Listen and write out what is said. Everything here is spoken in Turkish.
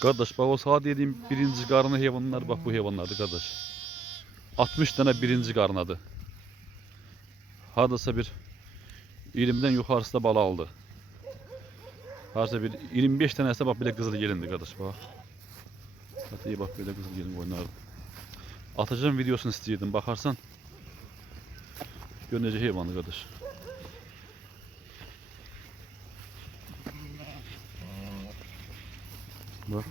Kardeş bak o sağa dediğim birinci karnı hayvanlar bak bu hayvanlardı kardeş. 60 tane birinci karnadı. Hardasa bir 20'den yukarısı da bala aldı. Hardasa bir 25 tanesi bak bile kızıl gelindi kardeş bak. Hatta iyi bak böyle kızıl gelin oynardı. Atacağım videosunu isteyirdim bakarsan. Görünecek hayvanı kardeş. Bak.